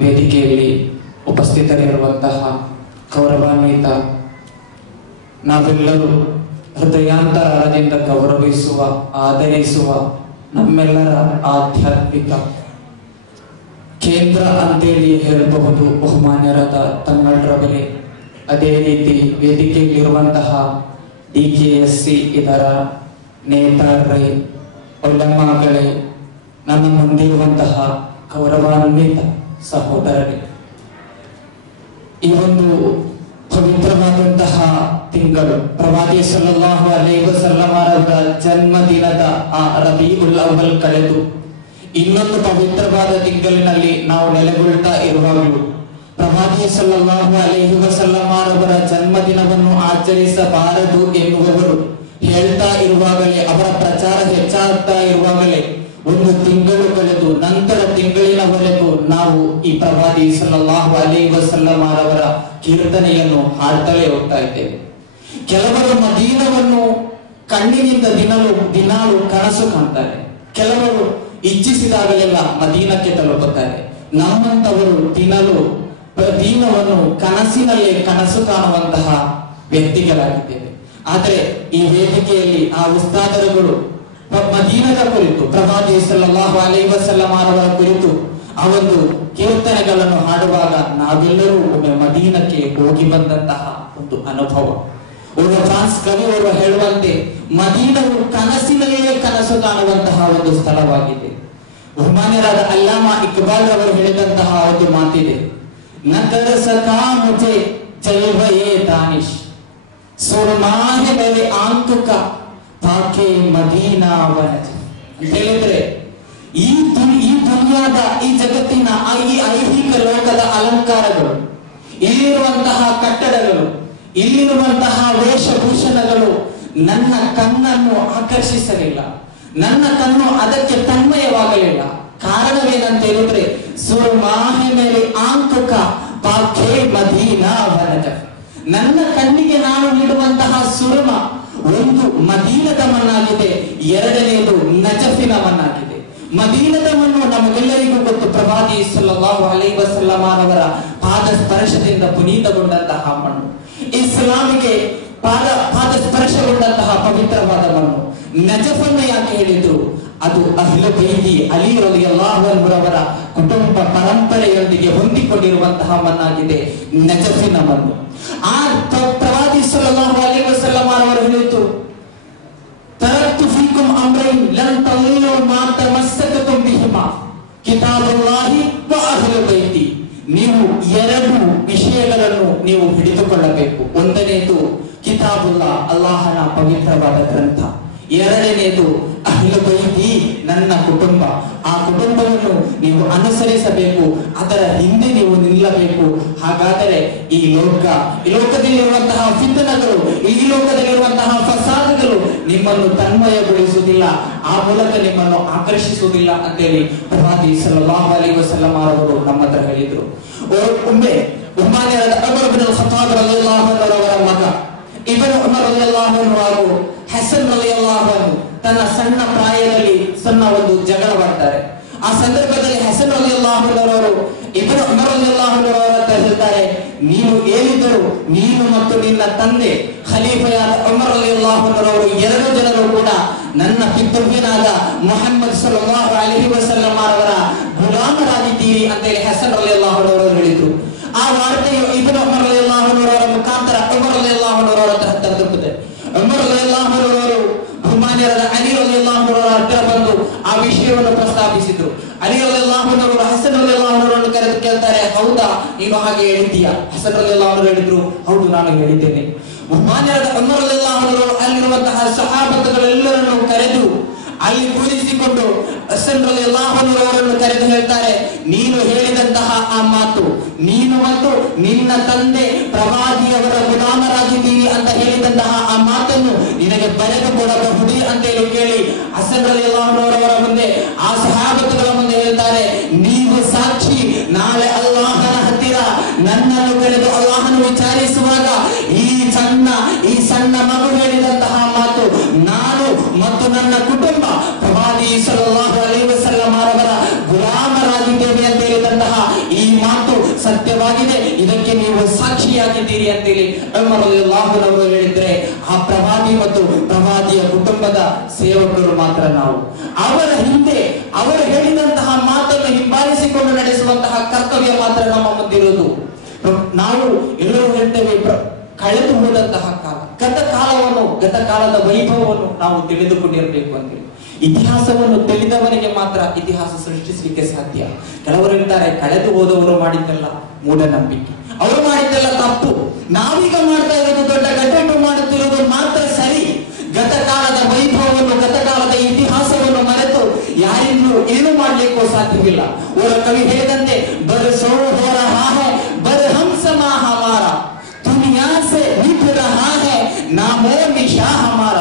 ವೇದಿಕೆಯಲ್ಲಿ ಉಪಸ್ಥಿತರಿರುವಂತಹ ಗೌರವಾನ್ವಿತ, ನಾವೆಲ್ಲರೂ ಹೃದಯಾಂತರಾಳದಿಂದ ಗೌರವಿಸುವ, ಆದರಿಸುವ ನಮ್ಮೆಲ್ಲರ ಆಧ್ಯಾತ್ಮಿಕ ಕೇಂದ್ರ ಅಂತೇಳಿ ಹೇಳಬಹುದು ಬಹುಮಾನ್ಯರಾದ ತಮ್ಮಳ್ರವರೇ, ಅದೇ ರೀತಿ ವೇದಿಕೆಯಲ್ಲಿರುವಂತಹ DKSC ಇದರ ನೇತಾರರೇ, ಒಳ್ಳಮಾಗಳೇ, ನನ್ನ ಮುಂದಿರುವಂತಹ ಗೌರವಾನ್ವಿತ ಸಹೋದರರೇ, ಈ ಒಂದು ಪವಿತ್ರವಾದಂತಹ ತಿಂಗಳು ಪ್ರವಾದಿ ಸಲ್ಲಲ್ಲಾಹು ಅಲೈಹಿ ವಸಲ್ಲಂ ಅವರ ಜನ್ಮದಿನದ ಆ ರಬೀಉಲ್ ಅವ್ವಲ್ ಕಳೆದು ಇನ್ನೊಂದು ಪವಿತ್ರವಾದ ತಿಂಗಳಿನಲ್ಲಿ ನಾವು ನೆಲೆಗೊಳ್ತಾ ಇರುವಾಗಲೂ ಪ್ರವಾದಿ ಸಲ್ಲಲ್ಲಾಹು ಅಲೈಹಿ ವಸಲ್ಲಂ ಅವರ ಜನ್ಮದಿನವನ್ನು ಆಚರಿಸಬಾರದು ಎನ್ನುವವರು ಹೇಳ್ತಾ ಇರುವಾಗಲೇ, ಅವರ ಪ್ರಚಾರ ಹೆಚ್ಚಾಗ್ತಾ ಇರುವಾಗಲೇ ಒಂದು ತಿಂಗಳು ಕಳೆದು ನಂತರ ತಿಂಗಳಿನವರೆಗೂ ನಾವು ಈ ಪ್ರವಾದಿ ಸಲ್ಲಲ್ಲಾಹು ಅಲೈಹಿ ವಸಲ್ಲಂ ಅವರ ಕೀರ್ತನೆಯನ್ನು ಹಾಡ್ತಲೇ ಹೋಗ್ತಾ ಇದ್ದೇವೆ. ಕೆಲವರು ಮದೀನವನ್ನು ಕಣ್ಣಿನಿಂದ ದಿನಾಲು ಕನಸು ಕಾಣ್ತಾರೆ, ಕೆಲವರು ಇಚ್ಛಿಸಿದಾಗಲೆಲ್ಲ ಮದೀನಕ್ಕೆ ತಲುಪುತ್ತಾರೆ. ನಮ್ಮಂತವರು ದೀನವನ್ನು ಕನಸಿನಲ್ಲೇ ಕನಸು ಕಾಣುವಂತಹ ವ್ಯಕ್ತಿಗಳಾಗಿದ್ದೇವೆ. ಆದರೆ ಈ ವೇದಿಕೆಯಲ್ಲಿ ಆ ಉಸ್ತಾದರುಗಳು ಮದೀನದ ಕುರಿತು, ಪ್ರವಾದಿ ಸಲ್ಲಲ್ಲಾಹು ಅಲೈಹಿ ವಸಲ್ಲಂ ಅವರ ಕುರಿತು ಆ ಒಂದು ಕೀರ್ತನೆಗಳನ್ನು ಹಾಡುವಾಗ ನಾವೆಲ್ಲರೂ ಒಮ್ಮೆ ಮದೀನಕ್ಕೆ ಹೋಗಿ ಬಂದಂತಹ ಒಂದು ಅನುಭವ. ಒಬ್ಬ ಫ್ರಾನ್ಸ್ ಕವಿಯವರು ಹೇಳುವಂತೆ ಮದೀನವು ಕನಸಿನಲ್ಲೇ ಕನಸು ಕಾಣುವಂತಹ ಒಂದು ಸ್ಥಳವಾಗಿದೆ. ಬಹುಮಾನ್ಯರಾದ ಅಲ್ಲಾಮಾ ಇಕ್ಬಾಲ್ ಅವರು ಹೇಳಿದಂತಹ ಒಂದು ಮಾತಿದೆ, ನಗರ ಸಕಾ ಮುಜೆ ಜಲ್ವಯೇ ದಾನಿಶ್ ಸುರ್ಮಾಹೆ ಮೇಲೆ ಆಂಕುಕ ಪಾಕೆ ಮದೀನಾ ವನಜ್ ಅಂತ ಹೇಳಿದ್ರೆ, ಈ ದುನಿಯಾದ, ಈ ಜಗತ್ತಿನ ಈ ಐಹಿಕ ಲೋಕದ ಅಲಂಕಾರಗಳು, ಇಲ್ಲಿರುವಂತಹ ಕಟ್ಟಡಗಳು, ಇಲ್ಲಿರುವಂತಹ ವೇಷಭೂಷಣಗಳು ನನ್ನ ಕಣ್ಣನ್ನು ಆಕರ್ಷಿಸಲಿಲ್ಲ, ನನ್ನ ಕಣ್ಣು ಅದಕ್ಕೆ ತನ್ಮಯವಾಗಲಿಲ್ಲ. ಕಾರಣವೇನಂತ ಹೇಳಿದ್ರೆ, ಸುರ್ಮಾಹೆ ಮೇಲೆ ಆಂಕುಕ ಪಾಕೆ ಮದೀನಾ ವನಜ, ನನ್ನ ಕಣ್ಣಿಗೆ ನಾನು ನೀಡುವಂತಹ ಸುರ್ಮ ಒಂದು ಮದೀನದ ಮಣ್ಣಾಗಿದೆ, ಎರಡನೆಯದು ನಜಫಿನ ಮಣ್ಣಾಗಿದೆ. ಮದೀನದ ಮಣ್ಣು ನಮಗೆಲ್ಲರಿಗೂ ಗೊತ್ತು, ಪ್ರವಾದಿ ಸಲ್ಲಲ್ಲಾಹು ಅಲೈಹಿ ವಸಲ್ಲಂ ಅವರ ಪಾದ ಸ್ಪರ್ಶದಿಂದ ಪುನೀತಗೊಂಡಂತಹ ಮಣ್ಣು, ಇಸ್ಲಾಮಿಗೆ ಪಾದ ಸ್ಪರ್ಶಗೊಂಡಂತಹ ಪವಿತ್ರವಾದ ಮಣ್ಣು. ನಜಫನ್ನು ಯಾಕೆ ಹೇಳಿದ್ರು? ಅದು ಅಹ್ಲು ಬೈತಿ ಅಲಿ ರಲಿಯಲ್ಲಾಹು ಅನ್ಹು ಅವರ ಕುಟುಂಬ ಪರಂಪರೆಯೊಂದಿಗೆ ಹೊಂದಿಕೊಂಡಿರುವಂತಹ ಮಣ್ಣಾಗಿದೆ ನಜಫಿನ ಮಣ್ಣು. ಆ ಪ್ರವಾದಿ ಸಲ್ಲಲ್ಲಾಹು ಅಲೈಹಿ ವಸಲ್ಲಂ ಅವರು ಹೇಳಿತು, ತರಕ್ತು ಫೀಕುಂ ಅಮ್ರೈನ್ ಲನ್ ತಲಿಲು ಮಾ ತಮಸ್ಸಕತುಂ ಬಿಹಿಮಾ ಕಿತಾಬುಲ್ಲಾಹಿ ವ ಅಹ್ಲು ಬೈತಿ. ನೀವು ಎರಡು ವಿಷಯಗಳನ್ನು ನೀವು ಹಿಡಿದುಕೊಳ್ಳಬೇಕು. ಒಂದನೇದು ಕಿತಾಬುಲ್ಲಾ, ಅಲ್ಲಾಹನ ಪವಿತ್ರವಾದ ಗ್ರಂಥ. ಎರಡನೇದು ಅಹ್ಲು ಬೈತಿ, ನನ್ನ ಕುಟುಂಬ. ಆ ಕುಟುಂಬವನ್ನು ನೀವು ಅನುಸರಿಸಬೇಕು, ಅದರ ಹಿಂದೆ ನೀವು ನಿಲ್ಲಬೇಕು. ಹಾಗಾದರೆ ಈ ಲೋಕದಲ್ಲಿರುವಂತಹ ಫಿತ್ನಗಳು, ಈ ಲೋಕದಲ್ಲಿರುವಂತಹ ಫಸಾದಗಳು ನಿಮ್ಮನ್ನು ತನ್ಮಯಗೊಳಿಸುವುದಿಲ್ಲ, ಆ ಮೂಲಕ ನಿಮ್ಮನ್ನು ಆಕರ್ಷಿಸುವುದಿಲ್ಲ ಅಂತೇಳಿ ಪ್ರವಾದಿ ಸಲ್ಲಲ್ಲಾಹು ಅಲೈಹಿ ವಸಲ್ಲಂ ಅವರು ನಮ್ಮ ಹತ್ರ ಹೇಳಿದ್ರು. ಒಮ್ಮೆ ಬಹುಮಾನ್ಯರಾದ ಉಮರ್ ಇಬ್ನ್ ಖತ್ತಾಬ್ ರಲಿಯಲ್ಲಾಹು ಅನ್ಹು ಅವರ ಮಗ ಇಬ್ನ್ ಉಮರ್ ರಲಿಯಲ್ಲಾಹು ಅನ್ಹು ಹಾಗೂ ಹಸನ್ ರಲಿಯಲ್ಲಾಹು ಅನ್ಹು ತನ್ನ ಸಣ್ಣ ಪ್ರಾಯದಲ್ಲಿ ಸಣ್ಣ ಒಂದು ಜಗಳವಾಡ್ತಾರೆ. ಆ ಸಂದರ್ಭದಲ್ಲಿ ಹಸನ್ ರಲಿಯಲ್ಲಾಹು ಅನ್ಹು ಅವರು ಇಬ್ನ್ ಉಮರ್ ರಲಿಯಲ್ಲಾಹು ಅನ್ಹು ಅವರ ಹತ್ರ ಹೇಳ್ತಾರೆ, ನೀನು ಏನಿದ್ದರೂ ನೀನು ಮತ್ತು ನಿನ್ನ ತಂದೆ ಖಲೀಫೆಯಾದ ಉಮರ್ ರಲಿಯಲ್ಲಾಹು ಅನ್ಹು ಅವರು ಎರಡು ಜನರು ಕೂಡ ನನ್ನ ಪಿತೃವ್ಯನಾದ ಮುಹಮ್ಮದ್ ಸಲ್ಲಲ್ಲಾಹು ಅಲೈಹಿ ವಸಲ್ಲಂ ಅವರ ಗುಲಾಮರಾಗಿದ್ದೀರಿ ಅಂತೇಳಿ ಹಸನ್ ರಲಿಯಲ್ಲಾಹು ಅನ್ಹು ಅವರು ಹೇಳಿದ್ರು. ಆ ವಾರ್ತೆಯು ಇಬ್ನ್ ಉಮರ್ ರಲಿಯಲ್ಲಾಹು ಅನ್ಹು ಅವರ ಮುಖಾಂತರ ಉಮರ್ ರಲಿಯಲ್ಲಾಹು ಅನ್ಹು ಅವರ ಹತ್ರ ತಲುಪುತ್ತದೆ. ಉಮರ್ ರಲಿಯಲ್ಲಾಹು ಅನ್ಹು ಅವರು ಬಹುಮಾನ್ಯರಾದ ಅಲಿ ರಲಿಯಲ್ಲಾಹು ಅನ್ಹು ಅವರ ಹತ್ರ ಬಂದು ಆ ವಿಷಯವನ್ನು ಪ್ರಸ್ತಾಪಿಸಿದ್ರು. ಅಲಿ ರಲಿಯಲ್ಲಾಹು ಅನ್ಹು ಅವರು ಹಸನ್ ರಲಿಯಲ್ಲಾಹು ಅನ್ಹು ಅವರನ್ನು ಕರೆದು ಕೇಳ್ತಾರೆ, ಹೌದಾ ನೀನು ಹಾಗೆ ಹೇಳಿದ್ದೀಯಾ? ಹಸನ್ ರಲಿಯಲ್ಲಾಹು ಅನ್ಹು ಹೇಳಿದ್ರು, ಹೌದು ನಾನು ಹೇಳಿದ್ದೇನೆ. ಬಹುಮಾನ್ಯರಾದ ಉಮರ್ ರಲಿಯಲ್ಲಾಹು ಅನ್ಹು ಅವರು ಅಲ್ಲಿರುವಂತಹ ಸಹಾಬತುಗಳೆಲ್ಲರನ್ನು ಕರೆದು ಅಲ್ಲಿ ಕೂರಿಸಿಕೊಂಡು ಹಸನ್ ರಲಿಯಲ್ಲಾಹು ಅನ್ಹು ಅವರನ್ನು ಕರೆದು ಹೇಳ್ತಾರೆ, ನೀನು ಹೇಳಿದಂತಹ ಆ ಮಾತು, ನೀನು ಮತ್ತು ನಿನ್ನ ತಂದೆ ಪ್ರವಾದಿಯವರ ಗುಲಾಮರಾಗಿದ್ದೀರಿ ಅಂತ ಹೇಳಿದಂತಹ ಆ ಮಾತನ್ನು ನಿನಗೆ ಬರೆದು ಕೊಡಬಹುದೇ ಅಂತ ಕೇಳಿ ಹಸನ್ ರಲಿಯಲ್ಲಾಹು ಅನ್ಹು ಅವರ ಮುಂದೆ, ಆ ಸಹಾಬತುಗಳ ಮುಂದೆ ಹೇಳ್ತಾರೆ, ನೀವು ಸಾಕ್ಷಿ, ನಾಳೆ ಅಲ್ಲಾಹನ ಹತ್ತಿರ ನನ್ನನ್ನು ಕರೆದು ಅಲ್ಲಾಹನು ವಿಚಾರಿಸುವಾಗ ಈ ಸಣ್ಣ ಮಗು ಹೇಳಿದಂತಹ ಮಾತು ನಾನು ಮತ್ತು ನನ್ನ ಕುಟುಂಬ ಪ್ರವಾದಿ ಸಲ್ಲಲ್ಲಾಹು ಅಲೈಹಿ ವಸಲ್ಲಂ ಅವರ ಗುಲಾಮರಾಗಿದ್ದೇವೆ ಅಂತ ಹೇಳಿದಂತಹ ಈ ಮಾತು ಭಾಗಿಯಾಗಿದ್ದೀರಿ ಅಂತೇಳಿ ಉಮರ್ ರಲಿಯಲ್ಲಾಹು ಅನ್ಹು ಹೇಳಿದ್ರೆ, ಆ ಪ್ರವಾದಿ ಮತ್ತು ಪ್ರವಾದಿಯ ಕುಟುಂಬದ ಸೇವಕರು ಮಾತ್ರ ನಾವು. ಅವರ ಹಿಂದೆ ಅವರು ಹೇಳಿದಂತಹ ಮಾತನ್ನು ಹಿಂಬಾಲಿಸಿಕೊಂಡು ನಡೆಸುವಂತಹ ಕರ್ತವ್ಯ ಮಾತ್ರ ನಮ್ಮ ಮುಂದಿರುವುದು. ನಾವು ಎಲ್ಲರೂ ಹೇಳ್ತೇವೆ ಕಳೆದು ಹೋದಂತಹ ಕಾಲ, ಗತ ಕಾಲದ ವೈಭವವನ್ನು ನಾವು ತಿಳಿದುಕೊಂಡಿರಬೇಕು ಅಂತೇಳಿ. ಇತಿಹಾಸವನ್ನು ತಿಳಿದವನಿಗೆ ಮಾತ್ರ ಇತಿಹಾಸ ಸೃಷ್ಟಿಸಲಿಕ್ಕೆ ಸಾಧ್ಯ. ಕೆಲವರು ಹೇಳ್ತಾರೆ, ಕಳೆದು ಹೋದವರು ಮಾಡಿದ್ದೆಲ್ಲ ಮೂಢನಂಬಿಕೆ, ಅವರು ಮಾಡಿದ್ದೆಲ್ಲ ತಪ್ಪು, ನಾವೀಗ ಮಾಡ್ತಾ ಇರೋದು ದೊಡ್ಡ ಘಟನೆ ಮಾಡುತ್ತಿರುವುದು ಮಾತ್ರ ಸರಿ. ಗತಕಾಲದ ವೈಭವವನ್ನು, ಗತಕಾಲದ ಇತಿಹಾಸವನ್ನು ಮರೆತು ಯಾರಿಂದಲೂ ಏನು ಮಾಡ್ಲಿಕ್ಕೂ ಸಾಧ್ಯವಿಲ್ಲ. ಅವರ ಕವಿ ಹೇಳಿದಂತೆ, ಬರ್ ಸೋ ರಹಾ ಹೈ ಬರ್ ಹಮ್ ಸಮಾ ಹಮಾರ ದುನಿಯಾ ಸೆ ನಿಭ್ ರಹಾ ಹೈ ನಾಮೋ ನಿಶಾ ಹಮಾರ.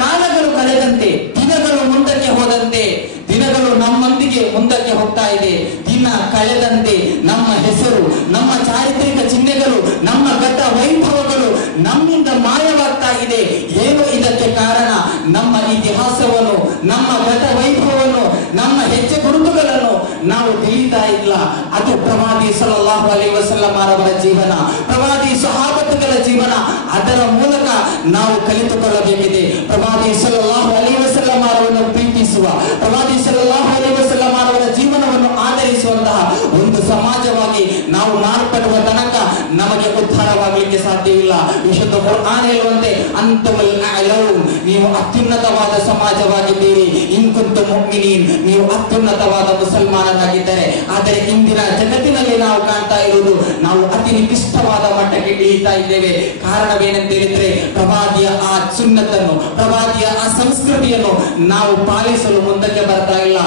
ಕಾಲಗಳು ಕಳೆದಂತೆ, ದಿನಗಳು ಮುಂದಕ್ಕೆ ಹೋದಂತೆ, ದಿನಗಳು ನಮ್ಮೊಂದಿಗೆ ಮುಂದಕ್ಕೆ ಹೋಗ್ತಾ ಇದೆ. ದಿನ ಕಳೆದಂತೆ ನಮ್ಮ ಹೆಸರು, ನಮ್ಮ ಚಾರಿತ್ರಿಕ ಚಿಹ್ನೆಗಳು, ನಮ್ಮ ಗತ ವೈಭವಗಳು ನಮ್ಮಿಂದ ಮಾಯವಾಗ್ತಾ ಇದೆ. ಏನು ಇದಕ್ಕೆ ಕಾರಣ? ನಮ್ಮ ಇತಿಹಾಸವನ್ನು, ನಮ್ಮ ಗತ ವೈಭವವನ್ನು, ನಮ್ಮ ಹೆಜ್ಜೆ ಗುರುತುಗಳನ್ನು ನಾವು ತಿಳಿತಾ ಇಲ್ಲ. ಅದು ಪ್ರವಾದಿ ಸಲ್ಲಲ್ಲಾಹು ಅಲೈಹಿ ವಸಲ್ಲಂ ಅವರ ಜೀವನ, ಪ್ರವಾದಿ ಸಹಾಬತ್ತುಗಳ ಜೀವನ. ಅದರ ಮೂಲಕ ನಾವು ಕಲಿತುಕೊಳ್ಳಬೇಕಿದೆ. ಪ್ರವಾದಿ ಸಲ್ಲಲ್ಲಾಹು ಅಲೈಹಿ ವಸಲ್ಲಂ ಅವರನ್ನು ಪ್ರೀತಿಸುವ, ಪ್ರವಾದಿ ಸಲ್ಲಲ್ಲಾಹು ಅಲೈಹಿ ವಸಲ್ಲಂ ಅವರ ಜೀವನವನ್ನು ಆಧರಿಸುವಂತಹ ಒಂದು ಸಮಾಜವಾಗಿ ನಾವು ಮಾರ್ಪಡುವ ತನಕ ನಮಗೆ ಉದ್ಧಾರವಾಗಲಿಕ್ಕೆ ಸಾಧ್ಯವಿಲ್ಲ. ವಿಶುದ್ಧ ಕುರ್ಆನ್ ಹೇಳುವಂತೆ, ಅಂತುಮುಲ್ ಅಅಲೌನ್, ನೀವು ಅತ್ಯುನ್ನತವಾದ ಸಮಾಜವಾಗಿದ್ದೀರಿ. ಇನ್ ಕುಂತುಂ ಮುಅ್ಮಿನೀನ್, ನೀವು ಅತ್ಯುನ್ನತವಾದ ಮುಸಲ್ಮಾನರಾಗಿದ್ದಾರೆ. ಆದರೆ ಇಂದಿನ ಜಗತ್ತಿನಲ್ಲಿ ನಾವು ಕಾಣ್ತಾ ಇರುವುದು, ನಾವು ಅತಿ ನಿಕೃಷ್ಟವಾದ ಮಟ್ಟಕ್ಕೆ ಇಳಿತಾ ಇದ್ದೇವೆ. ಕಾರಣವೇನೆಂತ ಹೇಳಿದ್ರೆ, ಪ್ರವಾದಿಯ ಆ ಸುನ್ನತನ್ನು, ಪ್ರವಾದಿಯ ಆ ಸಂಸ್ಕೃತಿಯನ್ನು ನಾವು ಪಾಲಿಸಲು ಮುಂದಕ್ಕೆ ಬರ್ತಾ ಇಲ್ಲ.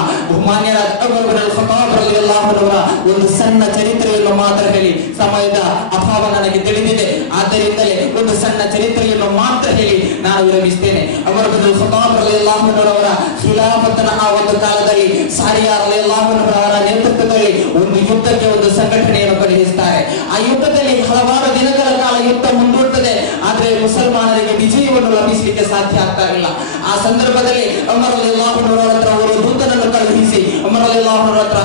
ಮಾನ್ಯರಾದ ಉಮರ್ ಇಬ್ನ್ ಖತ್ತಾಬ್ ರಲಿಯಲ್ಲಾಹು ಅನ್ಹು ಒಂದು ಸಣ್ಣ ಚರಿತ್ರೆಯನ್ನು ಮಾತ್ರ ಹೇಳಿ, ಸಮಯದ ಅಭಾವ ನನಗೆ ತಿಳಿದಿದೆ, ಆದ್ದರಿಂದಲೇ ಒಂದು ಸಣ್ಣ ಚರಿತ್ರೆಯನ್ನು ಮಾತ್ರ ಹೇಳಿ ನಾನು ವಿರಮಿಸ್ತೇನೆ. ಉಮರ್ ಇಬ್ನ್ ಖತ್ತಾಬ್ ರಲಿಯಲ್ಲಾಹು ಅನ್ಹು ಅವರ ಖಿಲಾಫತ್ನ ಆ ಒಂದು ಕಾಲದಲ್ಲಿ ಸಾರಿಯಾ ರಲಿಯಲ್ಲಾಹು ಅನ್ಹು ಅವರ ನೇತೃತ್ವದಲ್ಲಿ ಒಂದು ಯುದ್ಧಕ್ಕೆ ಒಂದು ಸಂಘಟನೆಯನ್ನು ಕಳುಹಿಸುತ್ತಾರೆ. ಆ ಯುದ್ಧದಲ್ಲಿ ಹಲವಾರು ದಿನಗಳ ಕಾಲ ಯುದ್ಧ ಮುಂದೂಡುತ್ತದೆ. ಆದ್ರೆ ಮುಸಲ್ಮಾನರಿಗೆ ವಿಜಯವನ್ನು ಲಭಿಸಲಿಕ್ಕೆ ಸಾಧ್ಯ ಆಗ್ತಾ ಇಲ್ಲ. ಆ ಸಂದರ್ಭದಲ್ಲಿ ಉಮರ್ ರಲಿಯಲ್ಲಾಹು ಅನ್ಹು ಅವರ ಹತ್ರ ಅವರು ದೂತನನ್ನು ಕಳುಹಿಸಿ ಉಮರ್ ರಲಿಯಲ್ಲಾಹು ಅನ್ಹು ಹತ್ರ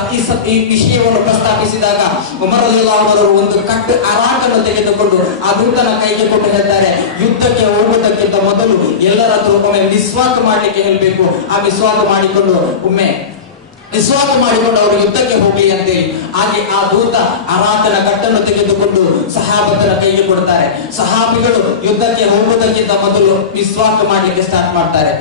ಈ ವಿಷಯವನ್ನು ಪ್ರಸ್ತಾಪಿಸಿದಾಗ, ಉಮರ್ ರಲಿಯಲ್ಲಾಹು ಅನ್ಹು ಒಂದು ಕಟ್ಟು ಅರಾಟನ್ನು ತೆಗೆದುಕೊಂಡು ಆ ದೂತನ ಕೈಗೆ ಕೊಟ್ಟು ಹೇಳ್ತಾರೆ, ಯುದ್ಧಕ್ಕೆ ಹೋಗುವುದಕ್ಕಿಂತ ಮೊದಲು ಎಲ್ಲರ ಹತ್ರ ಒಮ್ಮೆ ಮಿಸ್ವಾಕ್ ಮಾಡ್ಲಿಕ್ಕೆ ಹೇಳ್ಬೇಕು. ಆ ಮಿಸ್ವಾಕ್ ಮಾಡಿಕೊಂಡು ಅವರು ಯುದ್ಧಕ್ಕೆ ಹೋಗ್ಲಿ ಅಂತೇಳಿ. ಹಾಗೆ ಆ ದೂತ ಅರಾಟನ ಕಟ್ಟನ್ನು ತೆಗೆದುಕೊಂಡು ಸಹಾಬತರ ಕೈಗೆ ಕೊಡ್ತಾರೆ. ಸಹಾಬಿಗಳು ಯುದ್ಧಕ್ಕೆ ಹೋಗುವುದಕ್ಕಿಂತ ಮೊದಲು ಮಿಸ್ವಾಕ್ ಮಾಡ್ಲಿಕ್ಕೆ ಸ್ಟಾರ್ಟ್ ಮಾಡ್ತಾರೆ.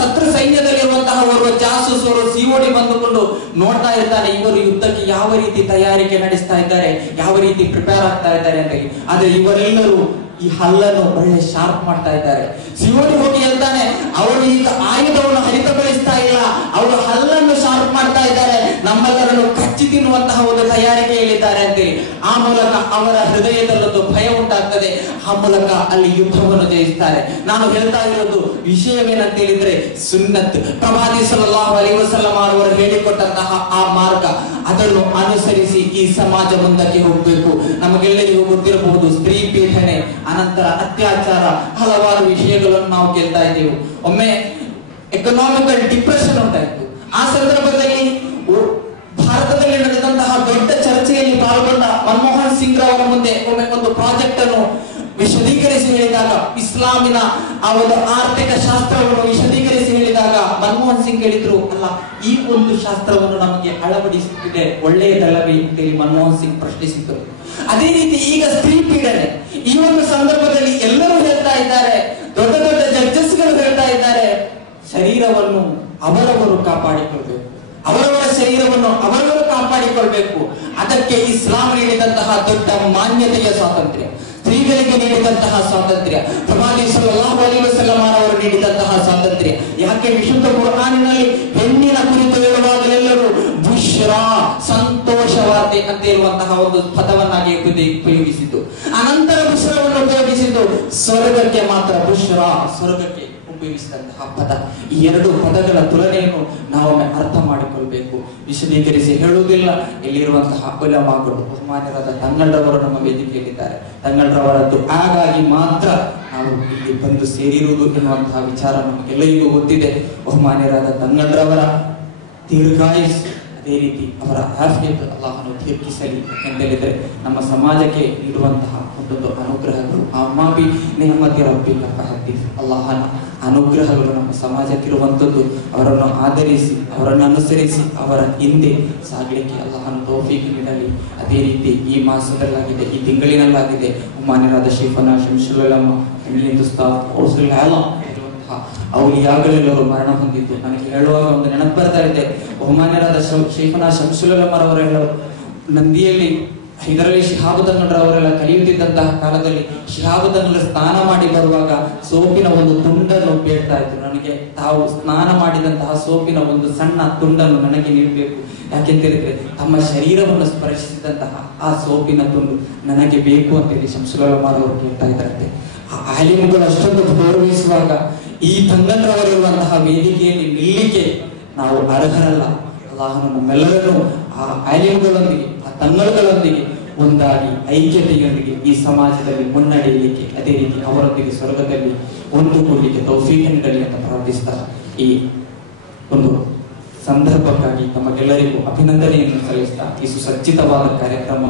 ಶತ್ರು ಸೈನ್ಯದಲ್ಲಿರುವಂತಹ ಓರ್ವ ಜಾಸೂಸರು ಸಿಒಡಿ ಬಂದುಕೊಂಡು ನೋಡ್ತಾ ಇರ್ತಾನೆ, ಇವರು ಯುದ್ಧಕ್ಕೆ ಯಾವ ರೀತಿ ತಯಾರಿಕೆ ನಡೆಸ್ತಾ ಇದ್ದಾರೆ, ಯಾವ ರೀತಿ ಪ್ರಿಪೇರ್ ಆಗ್ತಾ ಇದ್ದಾರೆ ಅಂತ. ಆದ್ರೆ ಇವರೆಲ್ಲರೂ ಈ ಹಲ್ಲನ್ನು ಒಳ್ಳೆ ಶಾರ್ಪ್ ಮಾಡ್ತಾ ಇದ್ದಾರೆ. ಸಿಒಡಿ ಹೋಗಿ ಹೇಳ್ತಾನೆ, ಅವರು ಈಗ ಆಯುಧವನ್ನು ಹರಿತಗೊಳಿಸ್ತಾ ಇಲ್ಲ, ಅವರು ಹಲ್ಲನ್ನು ಶಾರ್ಪ್ ಮಾಡ್ತಾ ಇದ್ದಾರೆ, ನಮ್ಮೆಲ್ಲರನ್ನು ಕಚ್ಚಿ ತಿನ್ನುವಂತಹ ಒಂದು ತಯಾರಿಕೆಯಲ್ಲಿದ್ದಾರೆ ಅಂತೇಳಿ. ಆ ಮೂಲಕ ಅವರ ಹೃದಯದಲ್ಲೊಂದು ಭಯ ಉಂಟಾಗ್ತದೆ. ಆ ಮೂಲಕ ಅಲ್ಲಿ ಯುದ್ಧವನ್ನು ಜಯಿಸ್ತಾರೆ. ನಾನು ಹೇಳ್ತಾ ಇರೋದು ವಿಷಯವೇನಂತ ಹೇಳಿದ್ರೆ, ಸುನ್ನತ್, ಪ್ರವಾದಿ ಸಲ್ಲಲ್ಲಾಹು ಅಲೈಹಿ ವಸಲ್ಲಂ ಅವರು ಹೇಳಿಕೊಟ್ಟಂತಹ ಆ ಮಾರ್ಗ, ಅದನ್ನು ಅನುಸರಿಸಿ ಈ ಸಮಾಜ ಮುಂದಕ್ಕೆ ಹೋಗಬೇಕು. ನಮಗೆಲ್ಲರಿಗೂ ಗೊತ್ತಿರಬಹುದು, ಸ್ತ್ರೀ ಪೀಡನೆ, ಅನಂತರ ಅತ್ಯಾಚಾರ, ಹಲವಾರು ವಿಷಯಗಳನ್ನು ನಾವು ಕೇಳ್ತಾ ಇದ್ದೇವೆ. ಒಮ್ಮೆ ಎಕನಾಮಿಕಲ್ ಡಿಪ್ರೆಷನ್ ಉಂಟಾಯಿತು. ಆ ಸಂದರ್ಭದಲ್ಲಿ ಭಾರತದಲ್ಲಿ ನಡೆದಂತಹ ದೊಡ್ಡ ಚರ್ಚೆಯಲ್ಲಿ ಪಾಲ್ಗೊಂಡ ಮನಮೋಹನ್ ಸಿಂಗ್ ಅವರ ಮುಂದೆ ಒಮ್ಮೆ ಒಂದು ಪ್ರಾಜೆಕ್ಟ್ ಅನ್ನು ವಿಶದೀಕರಿಸಿ ಹೇಳಿದಾಗ, ಇಸ್ಲಾಮಿನ ಆ ಒಂದು ಆರ್ಥಿಕ ಶಾಸ್ತ್ರವನ್ನು ವಿಶದೀಕರಿಸಿ ಹೇಳಿದಾಗ ಮನಮೋಹನ್ ಸಿಂಗ್ ಹೇಳಿದ್ರು, ಅಲ್ಲ, ಈ ಒಂದು ಶಾಸ್ತ್ರವನ್ನು ನಮಗೆ ಅಳವಡಿಸುತ್ತಿದೆ, ಒಳ್ಳೆಯದಲ್ಲವೇ ಅಂತೇಳಿ ಮನಮೋಹನ್ ಸಿಂಗ್ ಪ್ರಶ್ನಿಸಿದರು. ಅದೇ ರೀತಿ ಈಗ ಸ್ತ್ರೀ ಪೀಡನೆ ಈ ಒಂದು ಸಂದರ್ಭದಲ್ಲಿ ಎಲ್ಲರೂ ಹೇಳ್ತಾ ಇದ್ದಾರೆ, ದೊಡ್ಡ ದೊಡ್ಡ ಜಡ್ಜಸ್ಗಳು ಹೇಳ್ತಾ ಇದ್ದಾರೆ, ಶರೀರವನ್ನು ಅವರವರು ಕಾಪಾಡಿಕೊಳ್ಬೇಕು, ಅವರವರ ಶರೀರವನ್ನು ಅವರವರು ಕಾಪಾಡಿಕೊಳ್ಬೇಕು. ಅದಕ್ಕೆ ಇಸ್ಲಾಂ ನೀಡಿದಂತಹ ದೊಡ್ಡ ಮಾನ್ಯತೆಯ ಸ್ವಾತಂತ್ರ್ಯ, ಸ್ತ್ರೀಗಳಿಗೆ ನೀಡಿದಂತಹ ಸ್ವಾತಂತ್ರ್ಯ, ಪ್ರವಾದಿ ಸಲ್ಲಲ್ಲಾಹು ಅಲೈಹಿ ವಸಲ್ಲಂ ಅವರು ನೀಡಿದಂತಹ ಸ್ವಾತಂತ್ರ್ಯ. ಯಾಕೆ ವಿಶುದ್ಧ ಕುರ್ಆನಿನಲ್ಲಿ ಹೆಣ್ಣಿನ ಕುರಿತು ಹೇಳುವಾಗಲೆಲ್ಲರೂ ಬುಶ್ರಾ, ಸಂತೋಷ ವಾರ್ತೆ ಅಂತ ಹೇಳುವಂತಹ ಒಂದು ಪದವನ್ನಾಗಿ ಉಪಯೋಗಿಸಿದ್ದು. ಅನಂತರ ಬುಶ್ರಾವನ್ನು ಉಪಯೋಗಿಸಿದ್ದು ಸ್ವರ್ಗಕ್ಕೆ ಮಾತ್ರ, ಬುಶ್ರಾ, ಸ್ವರ್ಗಕ್ಕೆ ಉಪಯೋಗಿಸಿದಂತಹ ಪದ. ಈ ಎರಡು ಪದಗಳ ತುಲನೆಯನ್ನು ನಾವೊಮ್ಮೆ ಅರ್ಥ ಮಾಡಿಕೊಳ್ಬೇಕು. ವಿಶದೀಕರಿಸಿ ಹೇಳುವುದಿಲ್ಲ. ಇಲ್ಲಿರುವಂತಹ ಉಲಮಾಗಳು, ಬಹುಮಾನ್ಯರಾದ ತಂಗಳ್ರವರು ನಮ್ಮ ವೇದಿಕೆಯಲ್ಲಿದ್ದಾರೆ. ತಂಗಳ್ರವರದ್ದು ಹಾಗಾಗಿ ಮಾತ್ರ ನಾವು ಇಲ್ಲಿ ಬಂದು ಸೇರಿರುವುದು ಎನ್ನುವಂತಹ ವಿಚಾರ ನಮಗೆಲ್ಲರಿಗೂ ಗೊತ್ತಿದೆ. ಬಹುಮಾನ್ಯರಾದ ತಂಗಳ್ರವರ ದೀರ್ಘಾಯುಸ್, ಅದೇ ಅದೇ ರೀತಿ ಅವರ ಆಫಿಯತ್ ಅಲ್ಲಾಹನು ದೀರ್ಘಿಸಲಿ ಅಂತ ಹೇಳಿದ್ರೆ ನಮ್ಮ ಸಮಾಜಕ್ಕೆ ನೀಡುವಂತಹ ಒಂದೊಂದು ಅನುಗ್ರಹಗಳು ಅಮ್ಮಾಬಿ ನೆಹಮತಿ ರಬ್ಬಿ ಹದ್ದೀಸ್ ಅಲ್ಲಾಹನ ಅನುಗ್ರಹಗಳು ನಮ್ಮ ಸಮಾಜಕ್ಕಿರುವಂಥದ್ದು. ಅವರನ್ನು ಆಧರಿಸಿ ಅವರನ್ನು ಅನುಸರಿಸಿ ಅವರ ಹಿಂದೆ ಸಾಗಲಿಕ್ಕೆ ಅಲ್ಲಾಹನು ತೌಫೀಕ್ ನೀಡಲಿ. ಅದೇ ರೀತಿ ಈ ಮಾಸದಲ್ಲಾಗಿದೆ, ಈ ತಿಂಗಳಿನಲ್ಲಾಗಿದೆ ಉಮ್ಮಾನ್ಯರಾದ ಶೇಖನ ಶಂಸುಲಮ್ಮ ಔಲಿಯಾಗಳೆಲ್ಲರೂ ಮರಣ ಹೊಂದಿದ್ದು ನನಗೆ ಹೇಳುವಾಗ ಒಂದು ನೆನಪು ಬರ್ತಾ ಇದೆ. ಬಹುಮಾನ್ಯರಾದ ಶೇಖನ ಶಂಸುಲಮ್ಮರವರೆಲ್ಲ ನಂದಿಯಲ್ಲಿ ಇದರಲ್ಲಿ ಶಿಹಾಬುದ್ದೀನರವರೆಲ್ಲ ಕಲಿಯುತ್ತಿದ್ದಂತಹ ಕಾಲದಲ್ಲಿ ಶಿಹಾಬುದ್ದೀನರು ಸ್ನಾನ ಮಾಡಿ ಬರುವಾಗ ಸೋಪಿನ ಒಂದು ತುಂಡನ್ನು ಬೇಡ್ತಾ ಇದ್ರು. ನನಗೆ ತಾವು ಸ್ನಾನ ಮಾಡಿದಂತಹ ಸೋಪಿನ ಒಂದು ಸಣ್ಣ ತುಂಡನ್ನು ನನಗೆ ನೀಡಬೇಕು, ಯಾಕೆಂತ ಹೇಳಿದ್ರೆ ತಮ್ಮ ಶರೀರವನ್ನು ಸ್ಪರ್ಶಿಸಿದಂತಹ ಆ ಸೋಪಿನ ತುಂಡು ನನಗೆ ಬೇಕು ಅಂತೇಳಿ ಶಂಸುಲಮ್ಮರವರು ಕೇಳ್ತಾ ಇದ್ದಾರಂತೆ. ಆ ಆಲಿಮುಗಳು ಅಷ್ಟೊಂದು ಗೌರವಿಸುವಾಗ ಈ ತಂಗಂದ್ರವರಿರುವಂತಹ ವೇದಿಕೆಯಲ್ಲಿ ನಿಲ್ಲಿಕ್ಕೆ ನಾವು ಅರ್ಹರಲ್ಲ. ಅಲ್ಲಾಹನು ನಮ್ಮೆಲ್ಲರನ್ನು ಆ ಆಲಿಮುಗಳೊಂದಿಗೆ ಆ ತಂಗಳುಗಳೊಂದಿಗೆ ಒಂದಾಗಿ ಐಕ್ಯತೆಯೊಂದಿಗೆ ಈ ಸಮಾಜದಲ್ಲಿ ಮುನ್ನಡೆಯಲಿಕ್ಕೆ, ಅದೇ ರೀತಿ ಅವರೊಂದಿಗೆ ಸ್ವರ್ಗದಲ್ಲಿ ಒಂದುಗೂಡಲಿಕ್ಕೆ ತೌಫೀಕ್ ನೀಡಲಿ ಅಂತ ಪ್ರಾರ್ಥಿಸ್ತಾ ಈ ಒಂದು ಸಂದರ್ಭಕ್ಕಾಗಿ ತಮಗೆಲ್ಲರಿಗೂ ಅಭಿನಂದನೆಯನ್ನು ಸಲ್ಲಿಸ್ತಾ ಈ ಸುಸಜ್ಜಿತವಾದ ಕಾರ್ಯಕ್ರಮ